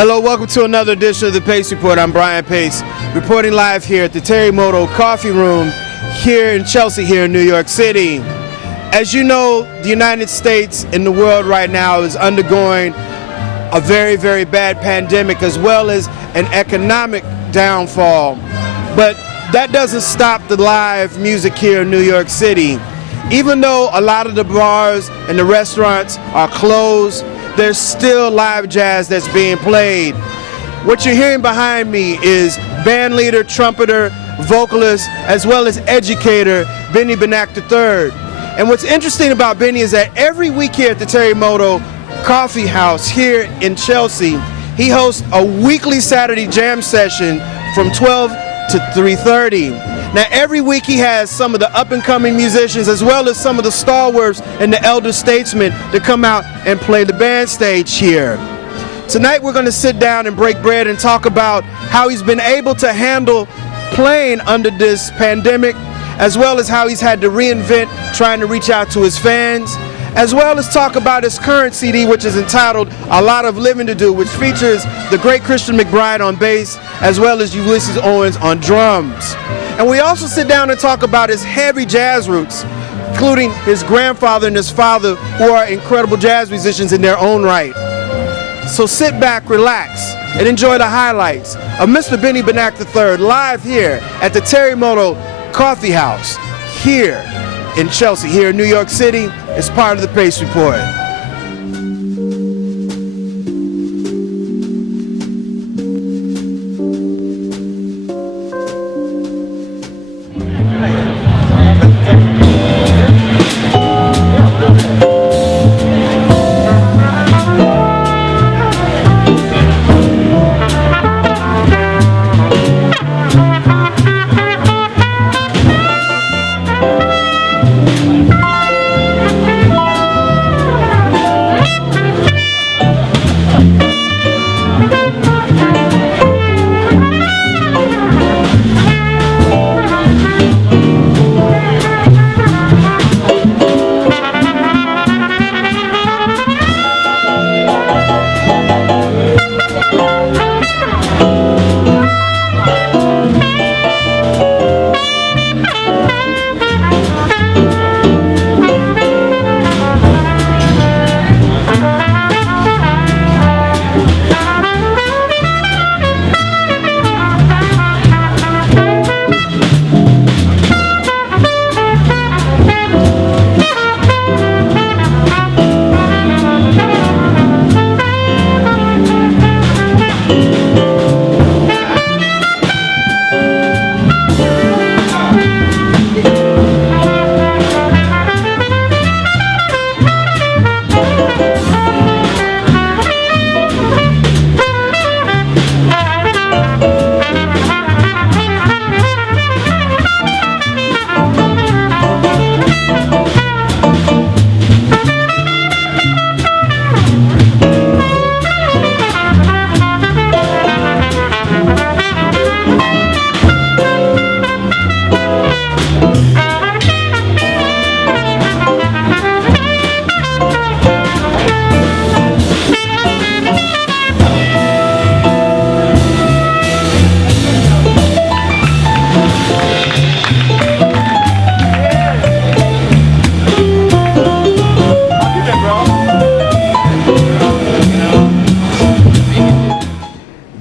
Hello, welcome to another edition of the Pace Report. I'm Brian Pace, reporting live here at the Terremoto Coffee Room here in Chelsea, here in New York City. As you know, the United States and the world right now is undergoing a very, very bad pandemic as well as an economic downfall. But that doesn't stop the live music here in New York City. Even though a lot of the bars and the restaurants are closed, there's still live jazz that's being played. What you're hearing behind me is band leader, trumpeter, vocalist, as well as educator, Benny Benack III. And what's interesting about Benny is that every week here at the Terremoto Coffee House here in Chelsea, he hosts a weekly Saturday jam session from 12 to 3:30. Now every week he has some of the up-and-coming musicians as well as some of the stalwarts and the elder statesmen to come out and play the band stage here. Tonight we're going to sit down and break bread and talk about how he's been able to handle playing under this pandemic, as well as how he's had to reinvent trying to reach out to his fans, as well as talk about his current CD, which is entitled A Lot of Living to Do, which features the great Christian McBride on bass, as well as Ulysses Owens on drums. And we also sit down and talk about his heavy jazz roots, including his grandfather and his father, who are incredible jazz musicians in their own right. So sit back, relax, and enjoy the highlights of Mr. Benny Benack III live here at the Terremoto Coffee House here in Chelsea, here in New York City, as part of the Pace Report.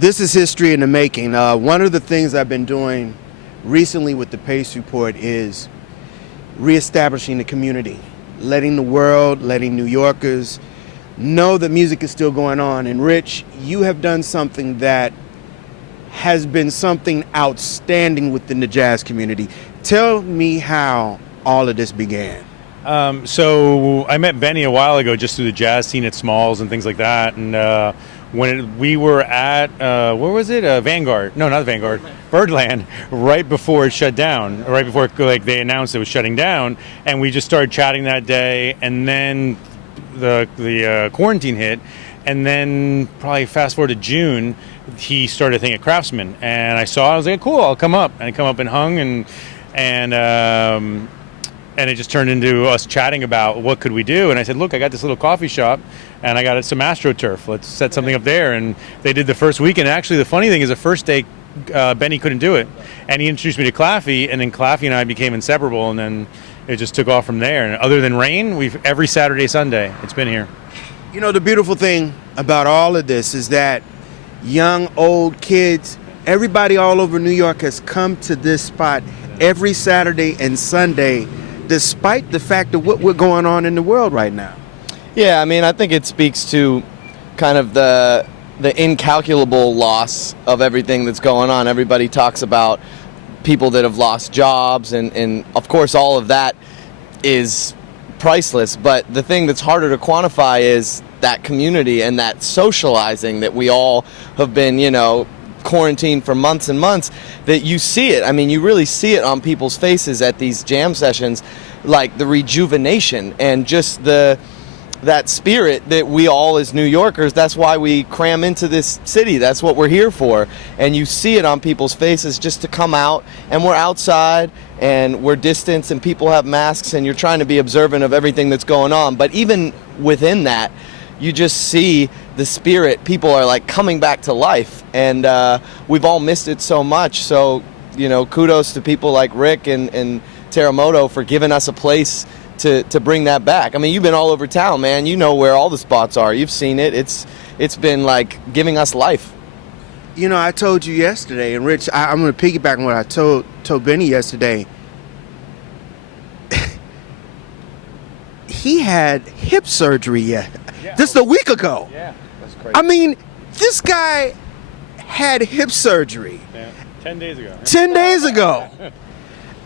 This is history in the making. One of the things I've been doing recently with the Pace Report is reestablishing the community, letting the world, letting New Yorkers know that music is still going on. And Rich, you have done something that has been something outstanding within the jazz community. Tell me how all of this began. So I met Benny a while ago just through the jazz scene at Smalls and things like that. And we were at, where was it? Vanguard. No, not Vanguard. Birdland, right before it shut down, right before they announced it was shutting down. And we just started chatting that day. And then the quarantine hit. And then probably fast forward to June, he started a thing at Craftsman. And I was like, cool, I'll come up. And I come up and hung and it just turned into us chatting about what could we do. And I said, look, I got this little coffee shop, and I got some AstroTurf. Let's set something up there. And they did the first week. And actually, the funny thing is, the first day, Benny couldn't do it, and he introduced me to Claffy, and then Claffy and I became inseparable, and then it just took off from there. And other than rain, every Saturday, Sunday, it's been here. You know, the beautiful thing about all of this is that young, old, kids, everybody all over New York has come to this spot every Saturday and Sunday, despite the fact of what we're going on in the world right now. Yeah, I mean, I think it speaks to kind of the incalculable loss of everything that's going on. Everybody talks about people that have lost jobs, and of course all of that is priceless, but the thing that's harder to quantify is that community and that socializing that we all have been, quarantined for months and months, that you see it. I mean, you really see it on people's faces at these jam sessions, like the rejuvenation and just that spirit that we all as New Yorkers, that's why we cram into this city. That's what we're here for. And you see it on people's faces just to come out, and we're outside and we're distanced and people have masks and you're trying to be observant of everything that's going on. But even within that, you just see the spirit. People are like coming back to life, and we've all missed it so much. So, kudos to people like Rick and Terremoto for giving us a place to bring that back. I mean, you've been all over town, man. You know where all the spots are. You've seen it. It's been like giving us life. I told you yesterday, and Rich, I'm going to piggyback on what I told Benny yesterday. He had hip surgery just a week ago. Yeah, that's crazy. I mean, this guy had hip surgery. Yeah, 10 days ago. 10 days ago.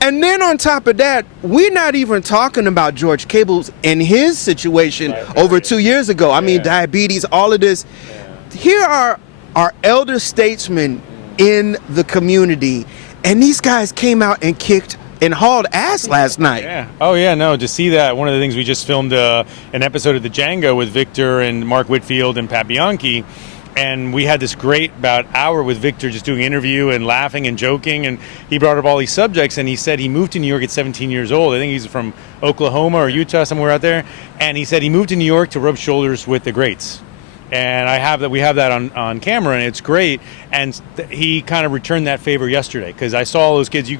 And then on top of that, we're not even talking about George Cable's and his situation over 2 years ago. I mean, diabetes, all of this. Yeah. Here are our elder statesmen in the community, and these guys came out and kicked and hauled ass last night. Yeah. Oh, yeah, no, to see that, one of the things, we just filmed an episode of The Django with Victor and Mark Whitfield and Pat Bianchi. And we had this great about hour with Victor just doing an interview and laughing and joking. And he brought up all these subjects. And he said he moved to New York at 17 years old. I think he's from Oklahoma or Utah, somewhere out there. And he said he moved to New York to rub shoulders with the greats. And we have that on camera, and it's great. And he kind of returned that favor yesterday, because I saw all those kids.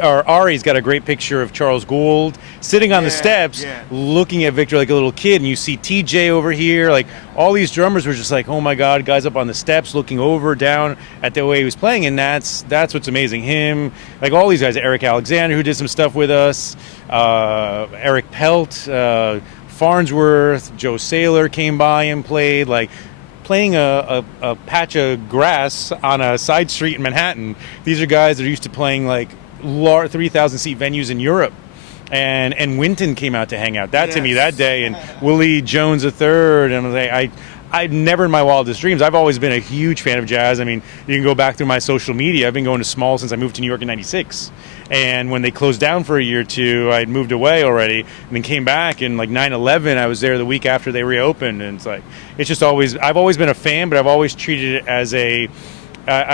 Ari's got a great picture of Charles Gould sitting on the steps, looking at Victor like a little kid. And you see TJ over here, like all these drummers were just like, oh my God, guys up on the steps looking down at the way he was playing. And that's what's amazing. Him, like all these guys, Eric Alexander, who did some stuff with us, Eric Pelt, Farnsworth, Joe Saylor came by and played, like playing a patch of grass on a side street in Manhattan. These are guys that are used to playing like 3,000 seat venues in Europe. And Winton came out to hang out. To me that day, and Willie Jones III, and I'd never in my wildest dreams. I've always been a huge fan of jazz. I mean, you can go back through my social media. I've been going to Small since I moved to New York in '96. And when they closed down for a year or two, I'd moved away already, and then came back. And like 9/11, I was there the week after they reopened. And it's just always, I've always been a fan, but I've always treated it as I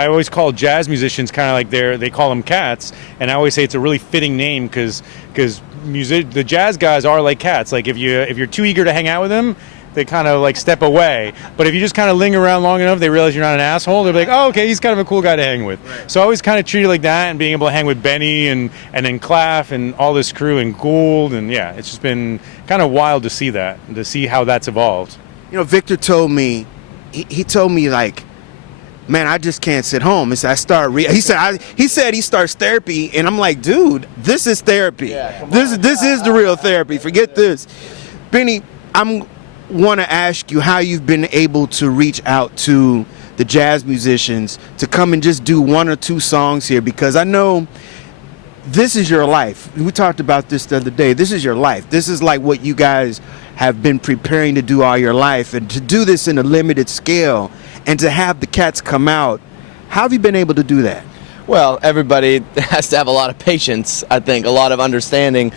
always call jazz musicians kind of like they call them cats, and I always say it's a really fitting name because the jazz guys are like cats. Like if you're too eager to hang out with them, they kind of like step away. But if you just kind of linger around long enough, they realize you're not an asshole. They're like, oh, okay, he's kind of a cool guy to hang with. Right. So I always kind of treat it like that, and being able to hang with Benny and then Claff and all this crew and Gould, and yeah, it's just been kind of wild to see that, to see how that's evolved. Victor told me, he told me like, man, I just can't sit home. He said he said he starts therapy, and I'm like, dude, this is therapy. Yeah, this is the real therapy. Forget this. Benny, I'm want to ask you how you've been able to reach out to the jazz musicians to come and just do one or two songs here, because I know this is your life. We talked about this the other day. This is your life. This is like what you guys have been preparing to do all your life, and to do this in a limited scale and to have the cats come out. How have you been able to do that? Well, everybody has to have a lot of patience, I think, a lot of understanding.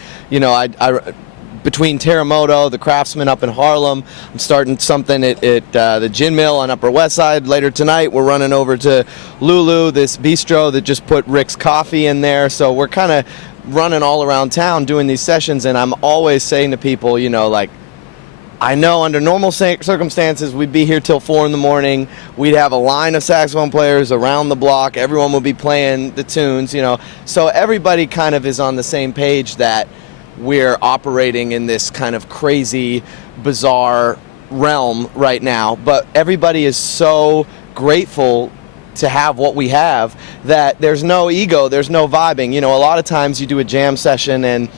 Between Terremoto, the Craftsman up in Harlem, I'm starting something at the Gin Mill on Upper West Side later tonight. We're running over to Lulu, this bistro that just put Rick's Coffee in there. So we're kind of running all around town doing these sessions, and I'm always saying to people, you know, like, I know under normal circumstances we'd be here till 4 in the morning. We'd have a line of saxophone players around the block. Everyone would be playing the tunes, you know. So everybody kind of is on the same page that we're operating in this kind of crazy, bizarre realm right now. But everybody is so grateful to have what we have that there's no ego, there's no vibing. You know, a lot of times you do a jam session and,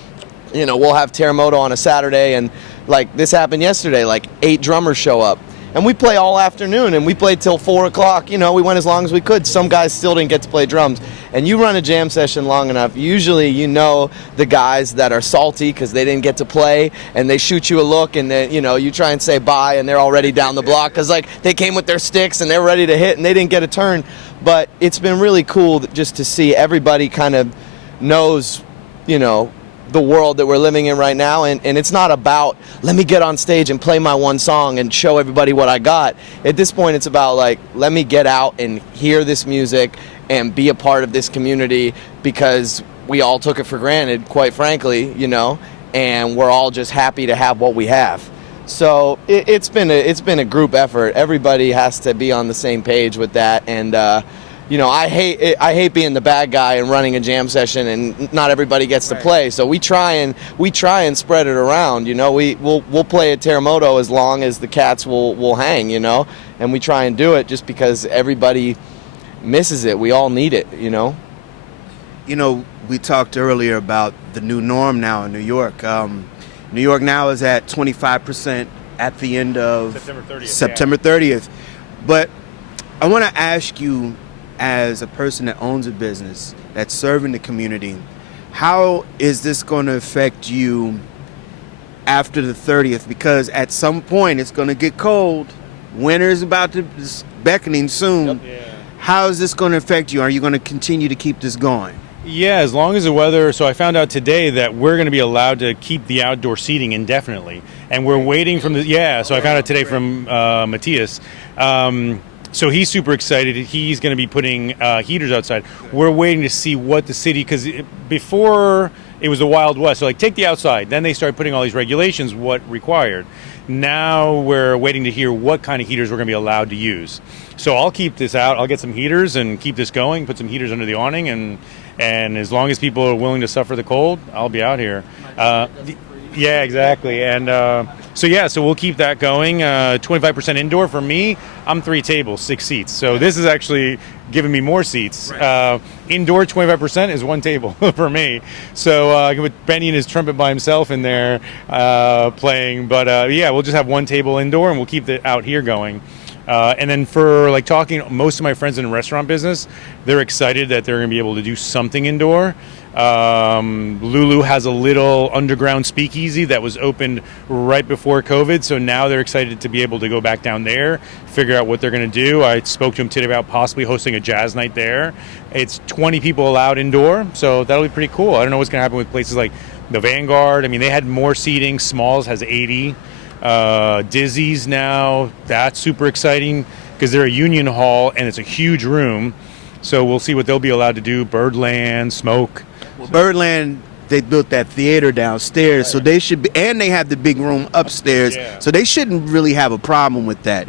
you know, we'll have Terremoto on a Saturday, and like this happened yesterday, like 8 drummers show up. And we play all afternoon, and we played till 4 o'clock. You know, we went as long as we could. Some guys still didn't get to play drums. And you run a jam session long enough, usually you know the guys that are salty because they didn't get to play, and they shoot you a look, and then, you know, you try and say bye, and they're already down the block because, like, they came with their sticks, and they're ready to hit, and they didn't get a turn. But it's been really cool just to see everybody kind of knows, you know, the world that we're living in right now, and it's not about let me get on stage and play my one song and show everybody what I got. At this point it's about like, let me get out and hear this music and be a part of this community, because we all took it for granted, quite frankly, you know, and we're all just happy to have what we have. So it's been a group effort. Everybody has to be on the same page with that, and you know, I hate being the bad guy and running a jam session and not everybody gets to play. So we try and spread it around. You know, we'll play at Terremoto as long as the cats will hang. You know, and we try and do it just because everybody misses it. We all need it. You know. You know, we talked earlier about the new norm now in New York. New York now is at 25% at the end of September 30th. But I want to ask you, as a person that owns a business that's serving the community, how is this going to affect you after the 30th? Because at some point it's going to get cold. Winter is beckoning soon. Yep. Yeah. How is this going to affect you? Are you going to continue to keep this going? Yeah, as long as the weather. So I found out today that we're going to be allowed to keep the outdoor seating indefinitely, and we're waiting from the. Yeah, so I found out today from Matthias. So he's super excited. He's going to be putting heaters outside. We're waiting to see what the city, because before it was the Wild West. So like, take the outside. Then they started putting all these regulations, what required. Now we're waiting to hear what kind of heaters we're going to be allowed to use. So I'll keep this out. I'll get some heaters and keep this going, put some heaters under the awning, and as long as people are willing to suffer the cold, I'll be out here. Yeah, exactly. And so we'll keep that going. 25% indoor. For me, I'm 3 tables, 6 seats. So this is actually giving me more seats. Right. Indoor, 25% is 1 table for me. So with Benny and his trumpet by himself in there playing. But yeah, we'll just have 1 table indoor, and we'll keep it out here going. And then for like talking, most of my friends in the restaurant business, they're excited that they're going to be able to do something indoor. Lulu has a little underground speakeasy that was opened right before COVID, so now they're excited to be able to go back down there, figure out what they're going to do. I spoke to him today about possibly hosting a jazz night there. It's 20 people allowed indoor, so that'll be pretty cool. I don't know what's going to happen with places like the Vanguard. I mean, they had more seating. Smalls has 80. Dizzy's now, that's super exciting because they're a union hall and it's a huge room. So we'll see what they'll be allowed to do. Birdland, Smoke. Well, Birdland, they built that theater downstairs, so they should be, and they have the big room upstairs, so they shouldn't really have a problem with that.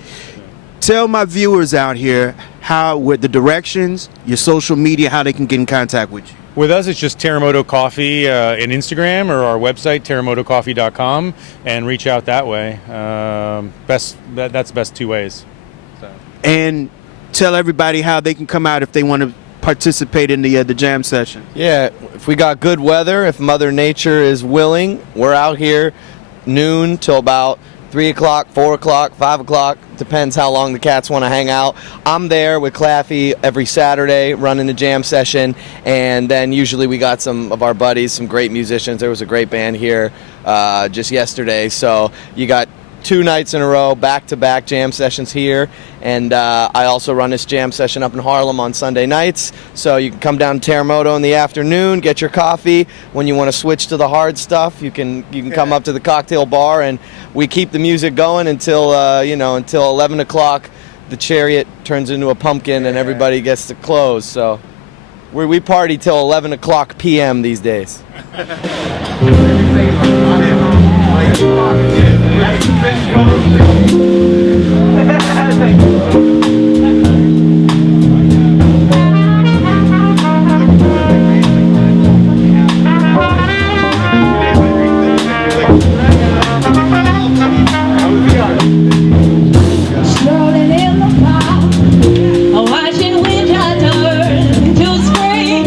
Tell my viewers out here with the directions, your social media, how they can get in contact with you. With us, it's just Terremoto Coffee in Instagram or our website, terremotocoffee.com, and reach out that way. That's the best 2 ways. So. And tell everybody how they can come out if they want to participate in the jam session. Yeah, if we got good weather, if Mother Nature is willing, we're out here noon till about 3 o'clock, 4 o'clock, 5 o'clock. Depends how long the cats want to hang out. I'm there with Claffy every Saturday running the jam session, and then usually we got some of our buddies, some great musicians. There was a great band here just yesterday. So you got 2 nights in a row, back-to-back jam sessions here, and I also run this jam session up in Harlem on Sunday nights, so you can come down to Terremoto in the afternoon, get your coffee. When you want to switch to the hard stuff, you can come up to the cocktail bar, and we keep the music going until until 11 o'clock. The chariot turns into a pumpkin, and everybody gets to close. So We party till 11 o'clock p.m. these days. Strolling in the park, watching winter turn to spring.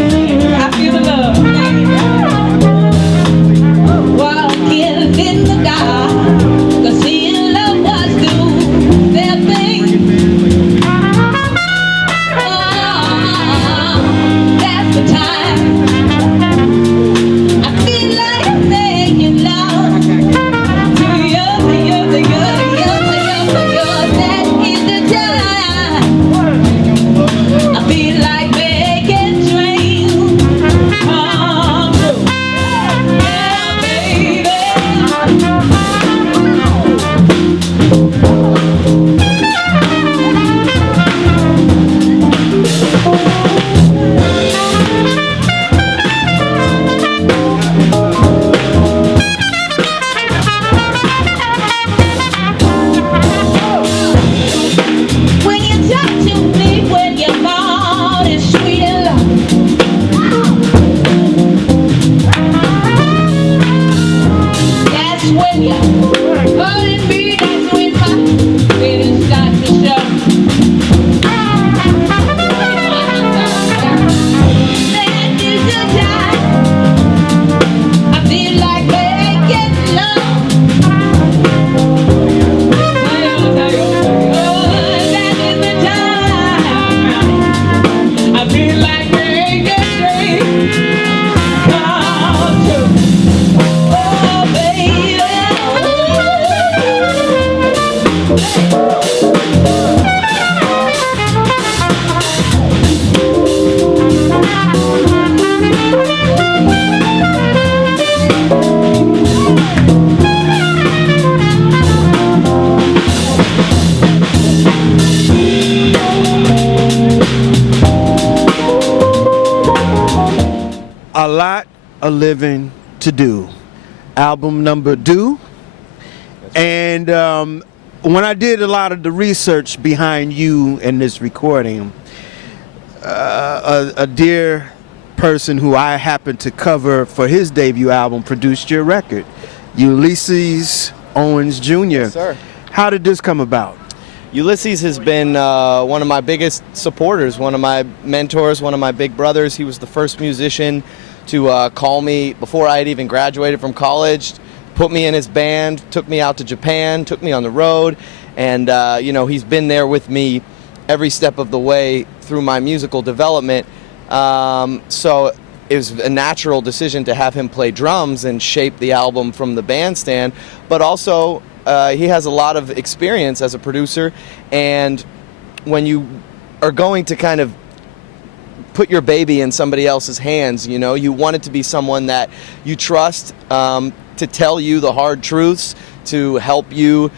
I feel the love. Walking in the dark, 'cause seeing loved ones do their thing. That's the time. I feel like I'm making love to you, to you, to you, to you, to you, to you. That is the time. I feel like making dreams come true. Yeah, baby. When you talk to me, when your heart is sweet and low, that's when you're hurting me. That's when my feelings start to show. That is the time. I feel like making love. That is the time. I feel like making dreams come true. Oh, baby. A lot of living to do. Album number due. And when I did a lot of the research behind you and this recording, a dear person who I happened to cover for his debut album produced your record, Ulysses Owens Jr. Yes, sir. How did this come about? Ulysses has been one of my biggest supporters, one of my mentors, one of my big brothers. He was the first musician to call me before I had even graduated from college, put me in his band, took me out to Japan, took me on the road, and he's been there with me every step of the way through my musical development. So it was a natural decision to have him play drums and shape the album from the bandstand, but also he has a lot of experience as a producer, and when you are going to kind of put your baby in somebody else's hands, you want it to be someone that you trust to tell you the hard truths, to help you,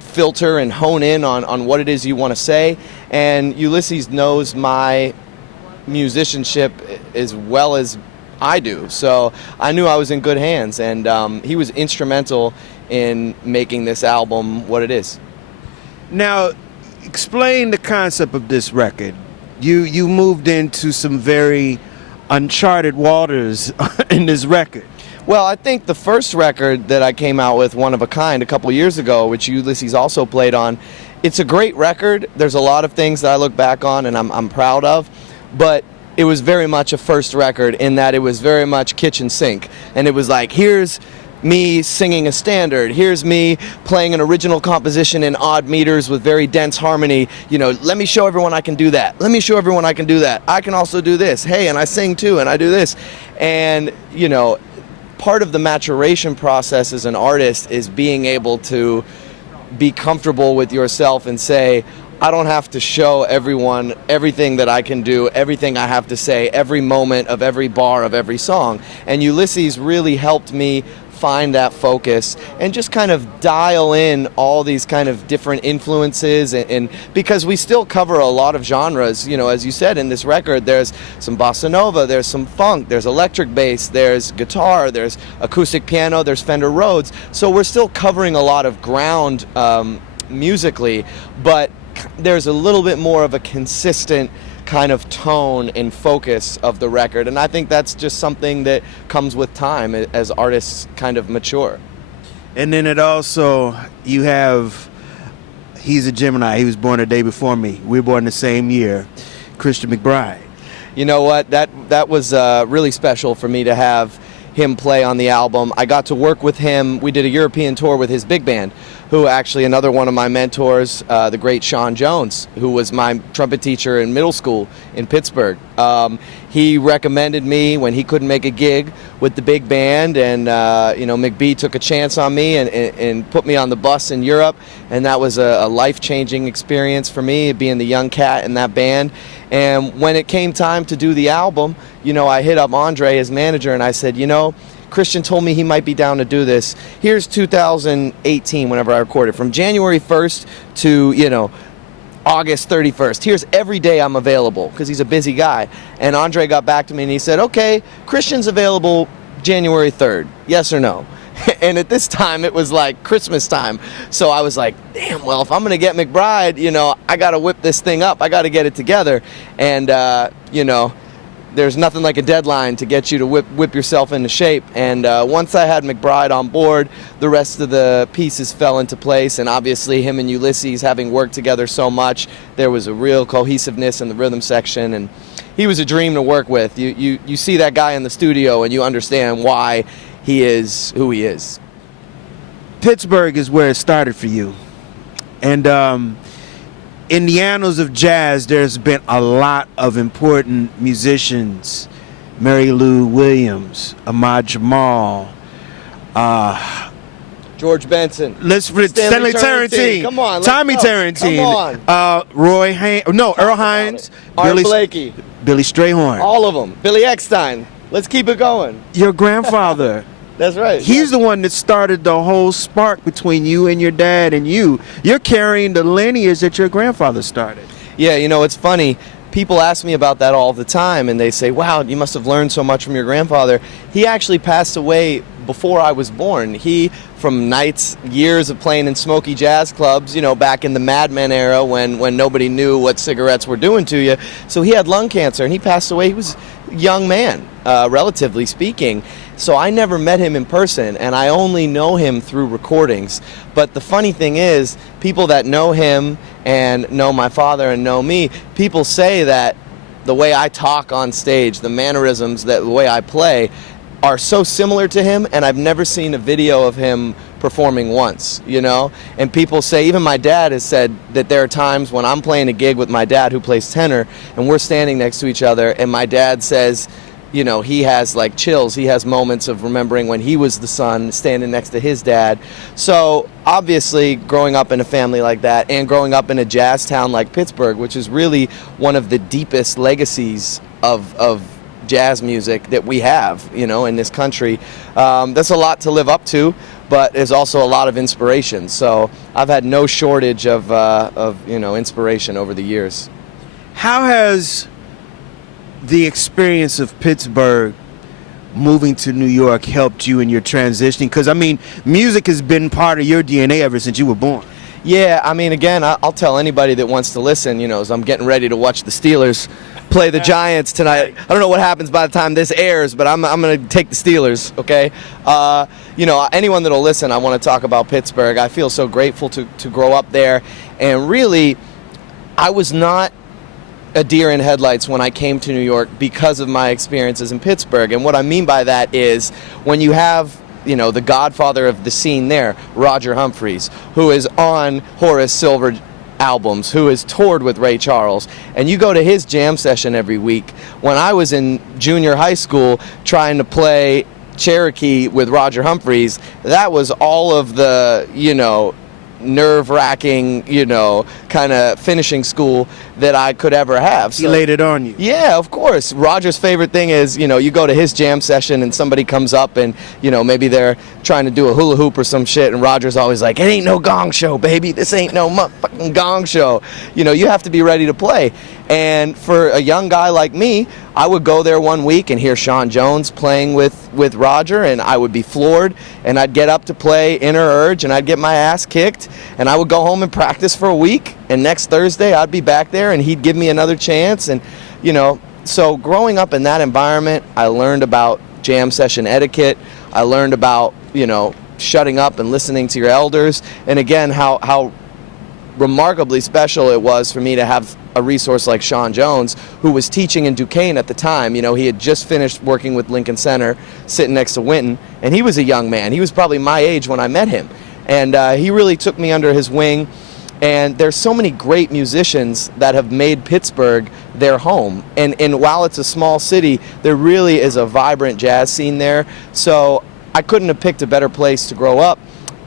filter and hone in on what it is you want to say. And Ulysses knows my musicianship as well as I do, so I knew I was in good hands, and he was instrumental in making this album what it is. Now, explain the concept of this record. You moved into some very uncharted waters in this record. Well, I think the first record that I came out with, One of a Kind, a couple years ago, which Ulysses also played on, it's a great record. There's a lot of things that I look back on and I'm proud of, but it was very much a first record in that it was very much kitchen sink. And it was like, here's me singing a standard, here's me playing an original composition in odd meters with very dense harmony, let me show everyone I can do that, let me show everyone I can do that, I can also do this, hey, and I sing too, and I do this. And part of the maturation process as an artist is being able to be comfortable with yourself and say, I don't have to show everyone everything that I can do, everything I have to say, every moment of every bar of every song. And Ulysses really helped me find that focus and just kind of dial in all these kind of different influences, and because we still cover a lot of genres, you know, as you said, in this record, there's some bossa nova, there's some funk, there's electric bass, there's guitar, there's acoustic piano, there's Fender Rhodes, so we're still covering a lot of ground musically, but there's a little bit more of a consistent kind of tone and focus of the record, and I think that's just something that comes with time as artists kind of mature. And then it also, you have, he's a Gemini, he was born a day before me, we were born the same year, Christian McBride. You know what, that was really special for me to have him play on the album. I got to work with him. We did a European tour with his big band, who actually, another one of my mentors, the great Sean Jones, who was my trumpet teacher in middle school in Pittsburgh. He recommended me when he couldn't make a gig with the big band, and McBee took a chance on me and put me on the bus in Europe, and that was a life-changing experience for me, being the young cat in that band. And when it came time to do the album, you know, I hit up Andre, his manager, and I said, you know, Christian told me he might be down to do this. Here's 2018, whenever I recorded, from January 1st to, you know, August 31st. Here's every day I'm available, because he's a busy guy. And Andre got back to me and he said, okay, Christian's available January 3rd, yes or no? And at this time, it was like Christmas time. So I was like, damn, well, if I'm going to get McBride, you know, I got to whip this thing up. I got to get it together. And, you know, there's nothing like a deadline to get you to whip yourself into shape. And once I had McBride on board, the rest of the pieces fell into place. And obviously, him and Ulysses, having worked together so much, there was a real cohesiveness in the rhythm section. And he was a dream to work with. You see that guy in the studio and you understand why he is who he is. Pittsburgh is where it started for you. And in the annals of jazz, there's been a lot of important musicians. Mary Lou Williams, Ahmad Jamal, George Benson, Stanley Tarantine, come on, Tommy Tarantine, Roy Haynes, Earl Hines, Art Blakey, Billy Strayhorn, all of them, Billy Eckstein. Let's keep it going. Your grandfather. That's right. He's the one that started the whole spark between you and your dad and you. You're carrying the lineage that your grandfather started. Yeah, you know, it's funny. People ask me about that all the time, and they say, wow, you must have learned so much from your grandfather. He actually passed away before I was born. He, from years of playing in smoky jazz clubs, you know, back in the Mad Men era when nobody knew what cigarettes were doing to you. So he had lung cancer, and he passed away. He was a young man, relatively speaking. So I never met him in person, and I only know him through recordings. But the funny thing is, people that know him and know my father and know me, people say that the way I talk on stage, the mannerisms, the way I play, are so similar to him, and I've never seen a video of him performing once, you know? And people say, even my dad has said that there are times when I'm playing a gig with my dad who plays tenor, and we're standing next to each other, and my dad says, you know, he has like chills. He has moments of remembering when he was the son standing next to his dad. So obviously, growing up in a family like that and growing up in a jazz town like Pittsburgh, which is really one of the deepest legacies of jazz music that we have, you know, in this country, that's a lot to live up to, but there's also a lot of inspiration. So I've had no shortage of you know, inspiration over the years. How has the experience of Pittsburgh moving to New York helped you in your transitioning? Because, I mean, music has been part of your DNA ever since you were born. Yeah, I mean, again, I'll tell anybody that wants to listen, you know, as I'm getting ready to watch the Steelers play the Giants tonight. I don't know what happens by the time this airs, but I'm going to take the Steelers, okay? You know, anyone that'll listen, I want to talk about Pittsburgh. I feel so grateful to grow up there. And really, I was not a deer in headlights when I came to New York because of my experiences in Pittsburgh. And what I mean by that is when you have, you know, the godfather of the scene there, Roger Humphreys, who is on Horace Silver albums, who has toured with Ray Charles, and you go to his jam session every week. When I was in junior high school trying to play Cherokee with Roger Humphreys, that was all of the, you know, nerve-wracking, kind of finishing school that I could ever have. He laid it on you. Yeah, of course. Roger's favorite thing is, you go to his jam session and somebody comes up and, maybe they're trying to do a hula hoop or some shit, and Roger's always like, it ain't no gong show, baby. This ain't no motherfucking gong show. You have to be ready to play. And for a young guy like me, I would go there one week and hear Sean Jones playing with Roger, and I would be floored, and I'd get up to play Inner Urge, and I'd get my ass kicked, and I would go home and practice for a week, and next Thursday I'd be back there, and he'd give me another chance. And, so growing up in that environment, I learned about jam session etiquette. I learned about, shutting up and listening to your elders, and again, how remarkably special it was for me to have a resource like Sean Jones, who was teaching in Duquesne at the time. He had just finished working with Lincoln Center, sitting next to Winton, and he was a young man. He was probably my age when I met him, and he really took me under his wing. And there's so many great musicians that have made Pittsburgh their home. And while it's a small city, there really is a vibrant jazz scene there. So I couldn't have picked a better place to grow up.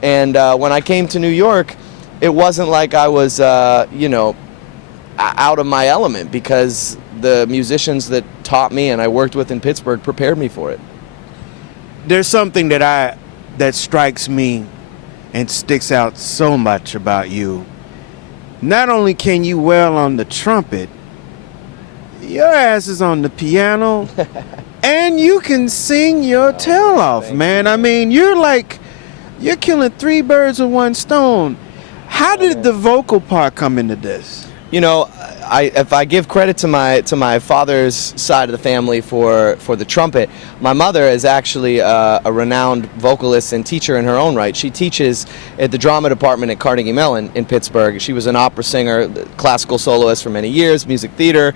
And when I came to New York, it wasn't like I was, out of my element, because the musicians that taught me and I worked with in Pittsburgh prepared me for it. There's something that strikes me and sticks out so much about you. Not only can you wail on the trumpet, your ass is on the piano, and you can sing your tail off, man. I mean, you're killing three birds with one stone. How did the vocal part come into this? If I give credit to my father's side of the family for the trumpet, my mother is actually a renowned vocalist and teacher in her own right. She teaches at the drama department at Carnegie Mellon in Pittsburgh. She was an opera singer, classical soloist for many years, music theater.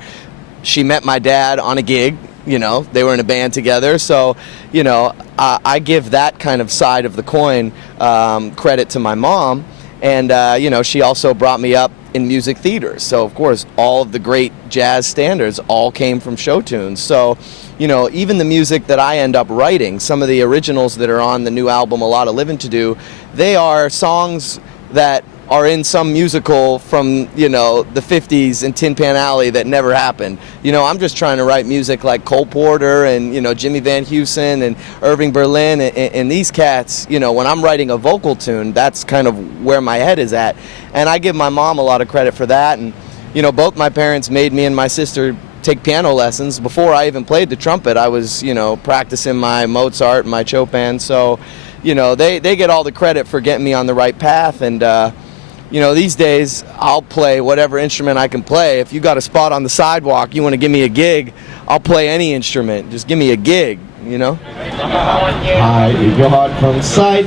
She met my dad on a gig. They were in a band together. So, I give that kind of side of the coin credit to my mom. And, she also brought me up in music theater. So, of course, all of the great jazz standards all came from show tunes. So, even the music that I end up writing, some of the originals that are on the new album, A Lot of Livin' to Do, they are songs that are in some musical from, the 50s in Tin Pan Alley that never happened. I'm just trying to write music like Cole Porter and, Jimmy Van Heusen and Irving Berlin and these cats. When I'm writing a vocal tune, that's kind of where my head is at. And I give my mom a lot of credit for that. And, both my parents made me and my sister take piano lessons. Before I even played the trumpet, I was, practicing my Mozart and my Chopin. So, they get all the credit for getting me on the right path. And, these days, I'll play whatever instrument I can play. If you got a spot on the sidewalk, you want to give me a gig, I'll play any instrument. Just give me a gig, Hide your heart from sight,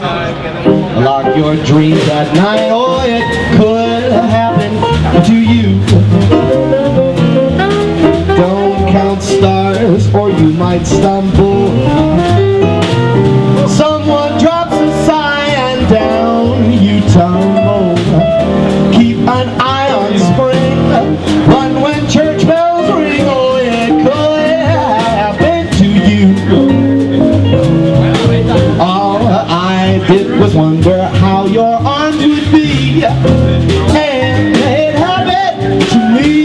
lock your dreams at night. Oh, it could happen to you. Don't count stars or you might stumble. Someone drops a sigh and down you tumble. Keep an eye on spring, run when church bells ring. Oh, it could happen to you. All I did was wonder how your arms would be, and it happened to me.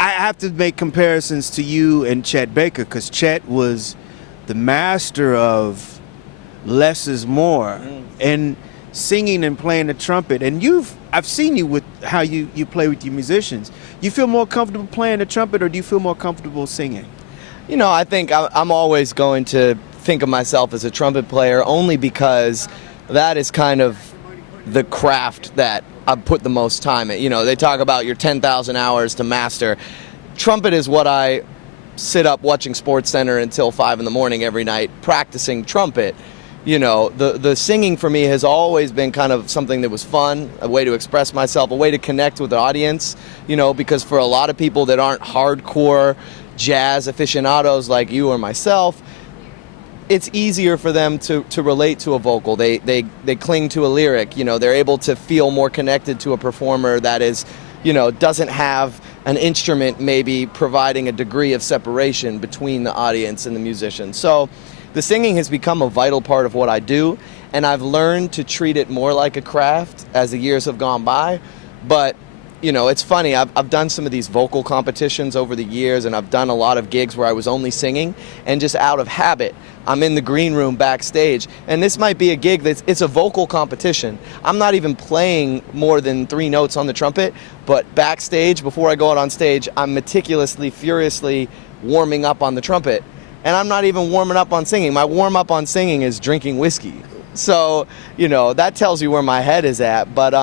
I have to make comparisons to you and Chet Baker, because Chet was the master of less is more and singing and playing the trumpet. And I've seen you with how you play with your musicians. You feel more comfortable playing the trumpet, or do you feel more comfortable singing? You know, I think I'm always going to think of myself as a trumpet player, only because that is kind of the craft that I've put the most time in. You know, they talk about your 10,000 hours to master. Trumpet is what I sit up watching SportsCenter until 5 in the morning every night practicing trumpet. You know, the singing for me has always been kind of something that was fun, a way to express myself, a way to connect with the audience, you know, because for a lot of people that aren't hardcore jazz aficionados like you or myself, it's easier for them to relate to a vocal. They cling to a lyric, you know, they're able to feel more connected to a performer that is, you know, doesn't have an instrument maybe providing a degree of separation between the audience and the musician. So the singing has become a vital part of what I do, and I've learned to treat it more like a craft as the years have gone by. But you know, it's funny, I've done some of these vocal competitions over the years, and I've done a lot of gigs where I was only singing, and just out of habit, I'm in the green room backstage, and this might be a gig it's a vocal competition. I'm not even playing more than 3 notes on the trumpet, but backstage, before I go out on stage, I'm meticulously, furiously warming up on the trumpet, and I'm not even warming up on singing. My warm up on singing is drinking whiskey. So, you know, that tells you where my head is at. But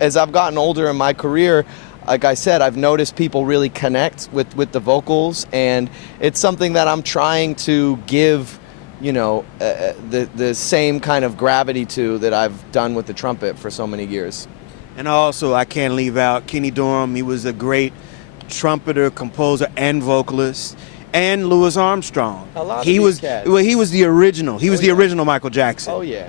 as I've gotten older in my career, like I said, I've noticed people really connect with the vocals, and it's something that I'm trying to give, you know, the same kind of gravity to that I've done with the trumpet for so many years. And also, I can't leave out Kenny Dorham. He was a great trumpeter, composer, and vocalist. And Louis Armstrong. A lot of he these was cats. Well, he was the original. He was the original Michael Jackson. Oh yeah.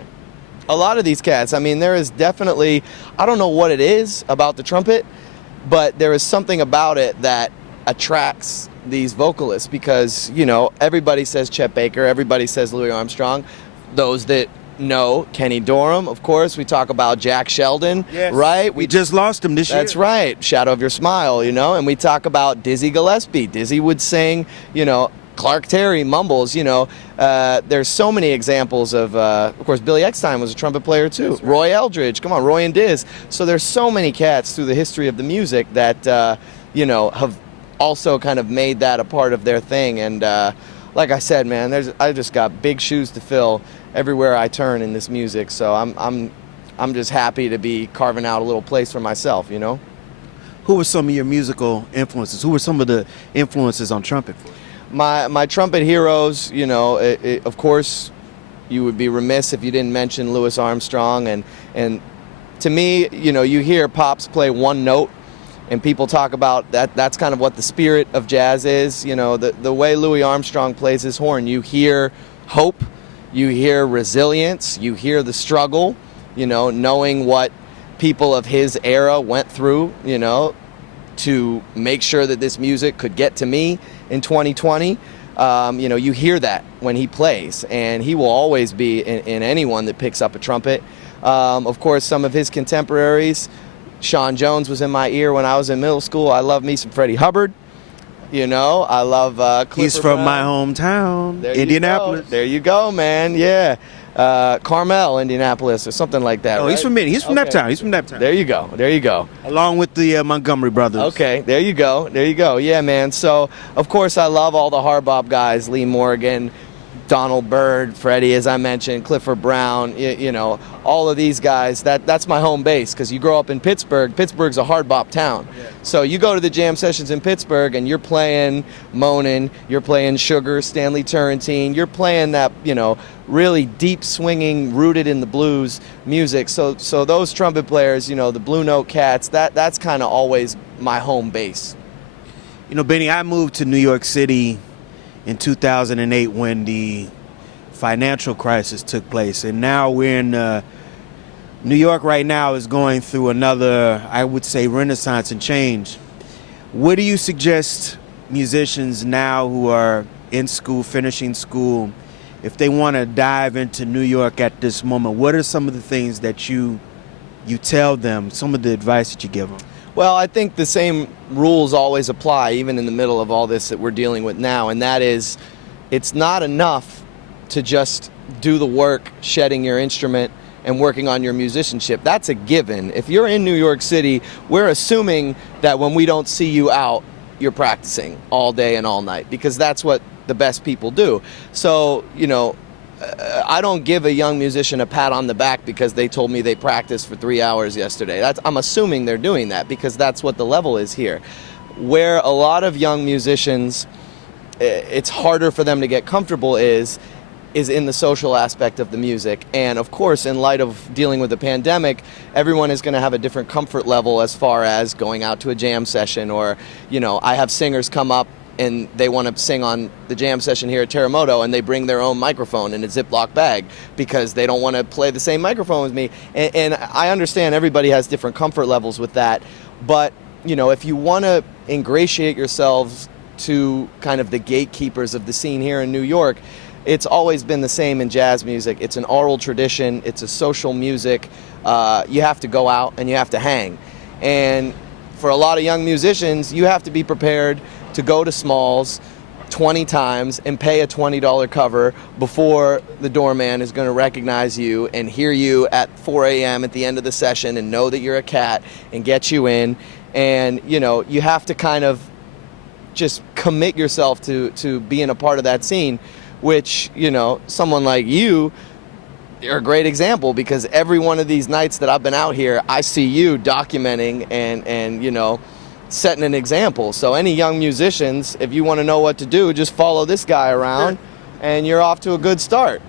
A lot of these cats. I mean, there is definitely, I don't know what it is about the trumpet, but there is something about it that attracts these vocalists, because, you know, everybody says Chet Baker, everybody says Louis Armstrong. Those that know Kenny Dorham, of course, we talk about Jack Sheldon, Yes. right? We just lost him this year. That's right, Shadow of Your Smile, you know, and we talk about Dizzy Gillespie. Dizzy would sing, you know, Clark Terry, Mumbles, you know. There's so many examples of course, Billy Eckstine was a trumpet player too. Right. Roy Eldridge, come on, Roy and Diz. So there's so many cats through the history of the music that, you know, have also kind of made that a part of their thing. And like I said, man, I just got big shoes to fill everywhere I turn in this music. So I'm just happy to be carving out a little place for myself, you know. Who were some of your musical influences? Who were some of the influences on trumpet for you? My trumpet heroes, you know, of course, you would be remiss if you didn't mention Louis Armstrong. And to me, you know, you hear Pops play one note, and people talk about that. That's kind of what the spirit of jazz is. You know, the way Louis Armstrong plays his horn, you hear hope, you hear resilience, you hear the struggle, you know, knowing what people of his era went through, you know, to make sure that this music could get to me in 2020. You know, you hear that when he plays, and he will always be in anyone that picks up a trumpet. Of course, some of his contemporaries, Sean Jones was in my ear when I was in middle school. I love me some Freddie Hubbard. You know, I love Clifford He's from Brown. my hometown, There you Indianapolis. go. There you go, man. Yeah. Carmel, Indianapolis, or something like that. Oh, right? he's from He's from Okay. that town. He's from that town. There you go. There you go. Along with the Montgomery brothers. Okay, there you go. There you go. Yeah, man. So, of course, I love all the hard bop guys, Lee Morgan, Donald Byrd, Freddie, as I mentioned, Clifford Brown, you know, all of these guys. That's my home base, because you grow up in Pittsburgh. Pittsburgh's a hard bop town. Yeah. So you go to the jam sessions in Pittsburgh, and you're playing Moanin', you're playing Sugar, Stanley Turrentine, you're playing that, you know, really deep swinging, rooted in the blues music. So those trumpet players, you know, the Blue Note Cats, that's kind of always my home base. You know, Benny, I moved to New York City in 2008 when the financial crisis took place, and now we're in New York right now is going through another, I would say, renaissance and change. What do you suggest musicians now who are in school, finishing school, if they want to dive into New York at this moment? What are some of the things that you tell them, some of the advice that you give them? Well, I think the same rules always apply, even in the middle of all this that we're dealing with now, and that is, it's not enough to just do the work, shedding your instrument and working on your musicianship. That's a given. If you're in New York City, we're assuming that when we don't see you out, you're practicing all day and all night, because that's what the best people do. So, you know, I don't give a young musician a pat on the back because they told me they practiced for 3 hours yesterday. I'm assuming they're doing that because that's what the level is here. Where a lot of young musicians, it's harder for them to get comfortable is in the social aspect of the music. And of course, in light of dealing with the pandemic, everyone is going to have a different comfort level as far as going out to a jam session, or, you know, I have singers come up and they want to sing on the jam session here at Terremoto, and they bring their own microphone in a Ziploc bag because they don't want to play the same microphone with me. And I understand everybody has different comfort levels with that, but, you know, if you want to ingratiate yourselves to kind of the gatekeepers of the scene here in New York, it's always been the same in jazz music. It's an oral tradition. It's a social music. You have to go out and you have to hang. And for a lot of young musicians, you have to be prepared to go to Smalls 20 times and pay a $20 cover before the doorman is going to recognize you and hear you at 4 a.m. at the end of the session and know that you're a cat and get you in. And, you know, you have to kind of just commit yourself to being a part of that scene, which, you know, someone like you're a great example, because every one of these nights that I've been out here, I see you documenting and you know, setting an example. So any young musicians, if you want to know what to do, just follow this guy around and you're off to a good start.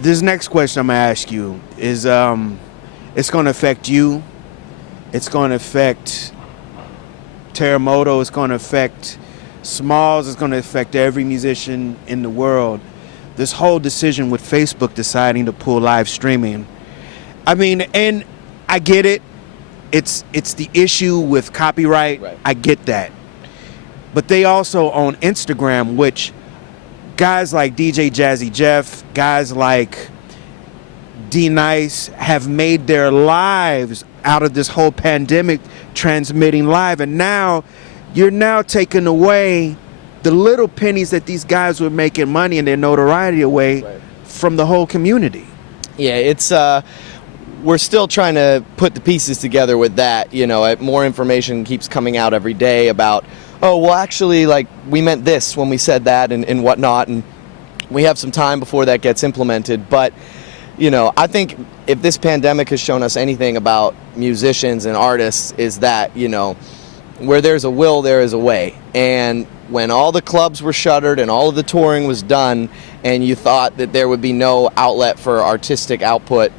This next question I'm gonna ask you is, it's gonna affect you. It's gonna affect Terremoto. It's gonna affect Smalls. It's gonna affect every musician in the world. This whole decision with Facebook deciding to pull live streaming. I mean, and I get it. it's the issue with copyright. Right. I get that. But they also own Instagram, which guys like DJ Jazzy Jeff, guys like D Nice have made their lives out of this whole pandemic transmitting live. And now you're now taking away the little pennies that these guys were making money and their notoriety away from the whole community. Yeah, it's we're still trying to put the pieces together with that. You know, more information keeps coming out every day about, oh, well, actually, like, we meant this when we said that and whatnot, and we have some time before that gets implemented. But, you know, I think if this pandemic has shown us anything about musicians and artists is that, you know, where there's a will, there is a way. And when all the clubs were shuttered and all of the touring was done and you thought that there would be no outlet for artistic output,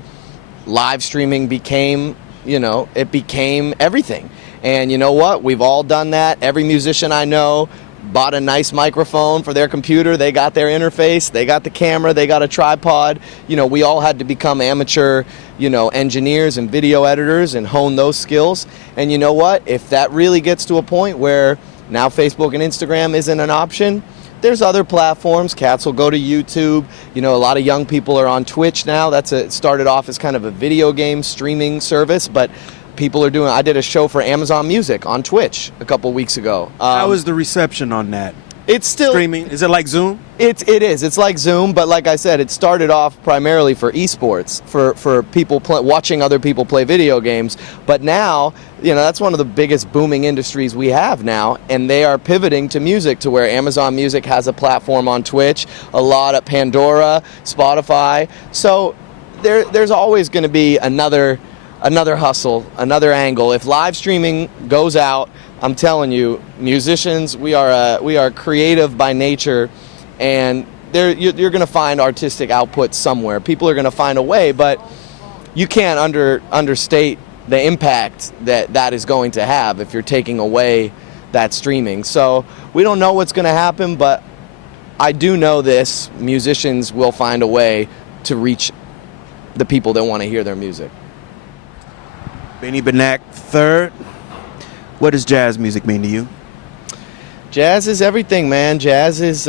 live streaming became, you know, it became everything. And you know what? We've all done that. Every musician I know bought a nice microphone for their computer. They got their interface. They got the camera. They got a tripod. You know, we all had to become amateur, you know, engineers and video editors and hone those skills. And you know what? If that really gets to a point where now Facebook and Instagram isn't an option, there's other platforms. Cats will go to YouTube. You know, a lot of young people are on Twitch now. It started off as kind of a video game streaming service, but people are doing. I did a show for Amazon Music on Twitch a couple weeks ago. How was the reception on that? It's still Streaming? Is it like Zoom? It is. It's like Zoom, but like I said, it started off primarily for esports, for people watching other people play video games. But now, you know, that's one of the biggest booming industries we have now, and they are pivoting to music, to where Amazon Music has a platform on Twitch, a lot at Pandora, Spotify. So there's always going to be another hustle, another angle. If live streaming goes out, I'm telling you, musicians, we are creative by nature, and you're going to find artistic output somewhere. People are going to find a way, but you can't understate the impact that is going to have if you're taking away that streaming. So we don't know what's going to happen, but I do know this: musicians will find a way to reach the people that want to hear their music. Benny Benack III. What does jazz music mean to you? Jazz is everything, man. Jazz is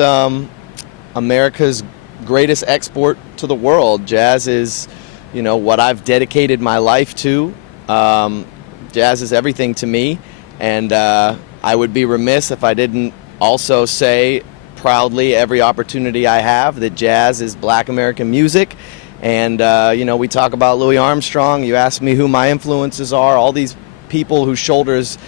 America's greatest export to the world. Jazz is, you know, what I've dedicated my life to. Jazz is everything to me, and I would be remiss if I didn't also say proudly every opportunity I have that jazz is Black American music. And, you know, we talk about Louis Armstrong. You ask me who my influences are. All these people whose shoulders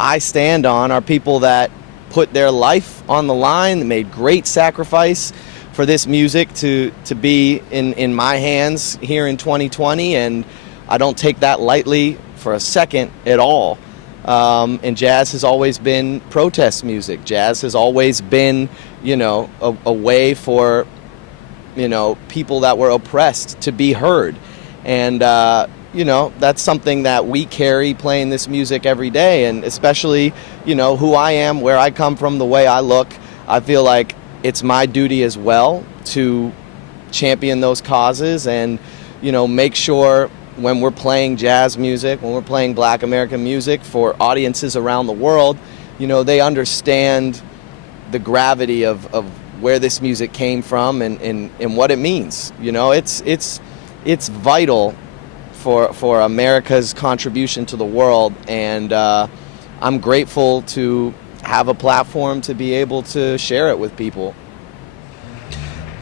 I stand on are people that put their life on the line, that made great sacrifice for this music to be in my hands here in 2020. And I don't take that lightly for a second at all. And jazz has always been protest music. Jazz has always been, you know, a way for, you know, people that were oppressed to be heard. And, you know, that's something that we carry playing this music every day. And especially, you know, who I am, where I come from, the way I look, I feel like it's my duty as well to champion those causes and, you know, make sure when we're playing jazz music, when we're playing Black American music for audiences around the world, you know, they understand the gravity of where this music came from and what it means. You know, it's vital for America's contribution to the world, and I'm grateful to have a platform to be able to share it with people.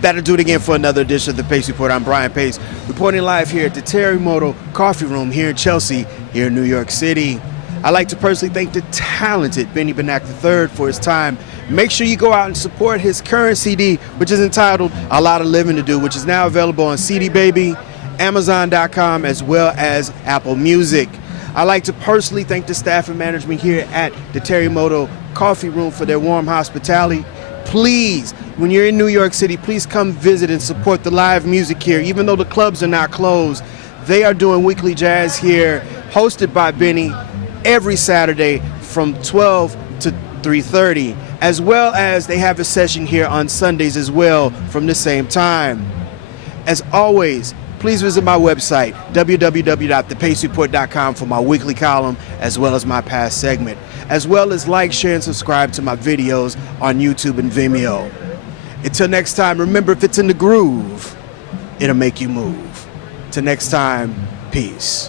That'll do it again for another edition of the Pace Report. I'm Brian Pace, reporting live here at the Terremoto Coffee Room here in Chelsea, here in New York City. I'd like to personally thank the talented Benny Benack III for his time. Make sure you go out and support his current CD, which is entitled A Lot of Living to Do, which is now available on CD Baby, Amazon.com, as well as Apple Music. I'd like to personally thank the staff and management here at the Terremoto Coffee Room for their warm hospitality. Please, when you're in New York City, please come visit and support the live music here. Even though the clubs are not closed, they are doing weekly jazz here, hosted by Benny, every Saturday from 12 to 3:30, as well as they have a session here on Sundays as well from the same time. As always, please please visit my website, www.thepacereport.com, for my weekly column, as well as my past segment, as well as like, share, and subscribe to my videos on YouTube and Vimeo. Until next time, remember, if it's in the groove, it'll make you move. Till next time, peace.